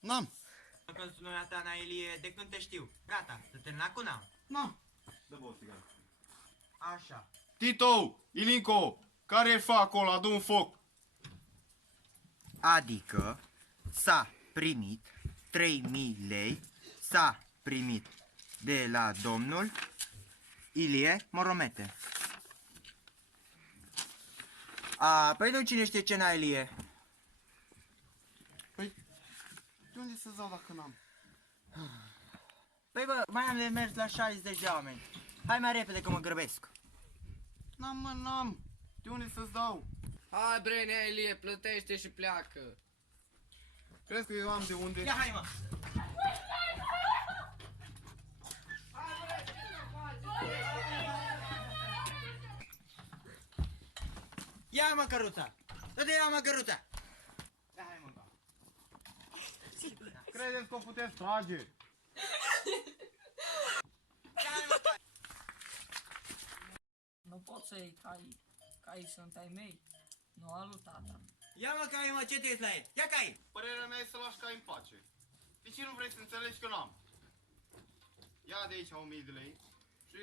N-am. Că sună ta, Naelie, de când te știu. Gata, să termina cu n-am. N-am. Dă-mă o țigară. Așa. Tito, Ilinco, care e fa acolo? Adu un foc. Adică s-a primit 3000 lei, s-a primit de la domnul Ilie Moromete. Păi nu cine știe ce n-a Ilie? Păi, de unde să-ți dau dacă n-am? Păi bă, mai am de mers la 60 de oameni. Hai mai repede că mă grăbesc. N-am, mă, n-am. De unde să-ți dau? Hai bre, Neelie, plătește și pleacă. Crezi că eu am de unde? Ia hai mă! Ia mă căruța! Dă-te ia mă căruța! Ia hai mă! Credeți că o puteți trage? Nu pot să iei cai sunt ai mei. Nu alu tata. Ia mă cai mă, ce te uiți la el? Ia cai! Părerea mea e să lași cai în pace. De ce nu vrei să înțelegi că n-am? Ia de aici 1000 de lei și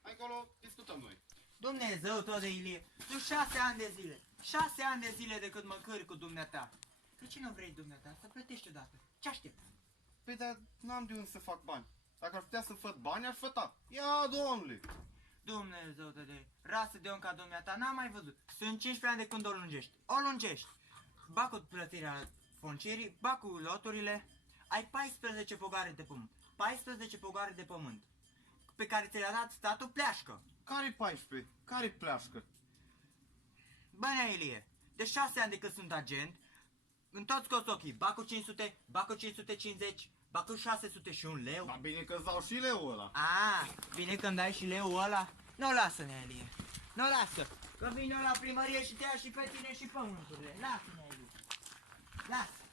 acolo discutăm noi. Dumnezeu tot de Ilie, tu 6 ani de zile, 6 ani de zile de cât mă câri cu dumneata. De ce nu vrei dumneata să plătești odată? Ce aștept? Păi dar n-am de unde să fac bani. Dacă ar putea să făt bani, ar făta. Ia, domnule! Dumnezeu de rasă de om ca dumneata, n-am mai văzut. Sunt 15 ani de când o lungești. O lungești. Ba cu plătirea foncierii, ba cu loturile. Ai 14 fogare de pământ. 14 fogare de pământ. Pe care ți le-a dat statul pleașcă. Care-i 14? Care-i pleașcă? Bănea Ilie, de 6 ani de când sunt agent, în toți cosochii, ba cu 500, ba cu 550, ba cu 600 și un leu. Dar bine că-ți dau și leu ăla. Bine când dai și leu ăla. Nu lasă, Neelie. Nu lasă. Că vine la primărie și te ia și pe tine și pământurile. Lasă, Neelie. Lasă.